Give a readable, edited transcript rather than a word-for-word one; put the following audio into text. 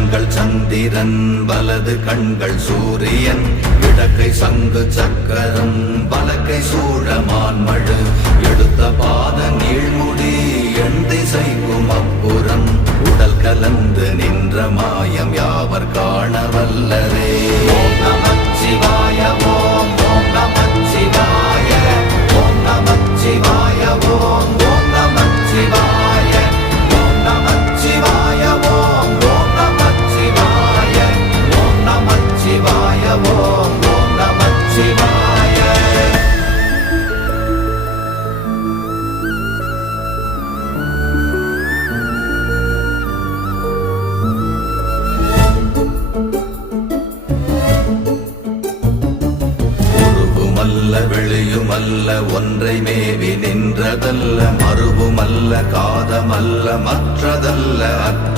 கண்கள் சந்திரன் வலது கண்கள் சூரியன் இடக்கை சங்கு சக்கரம் வலக்கை சூழமான்மழு எடுத்த பாத நீழ்முடி எண் திசைக்கும் அப்புறம் உடல் கலந்து நின்ற மாயம் யாவர் காண வல்லரே. ஓம் நமச்சிவாய ஓம் ஓம் நமச்சிவாய ஓம் நமச்சிவாய ஓம் ஓம் நமச்சிவாய ஓம் நமச்சிவாய ஓம் ஓம் நமச்சிவாய ஓம் நமச்சிவாய ஓம் ஓம் நமச்சிவாய. உருவுமல்ல வெளியுமல்ல ஒன்றை மேவி நின்றதல்ல மறுவுமல்ல காதமல்ல மற்றதல்ல அற்ற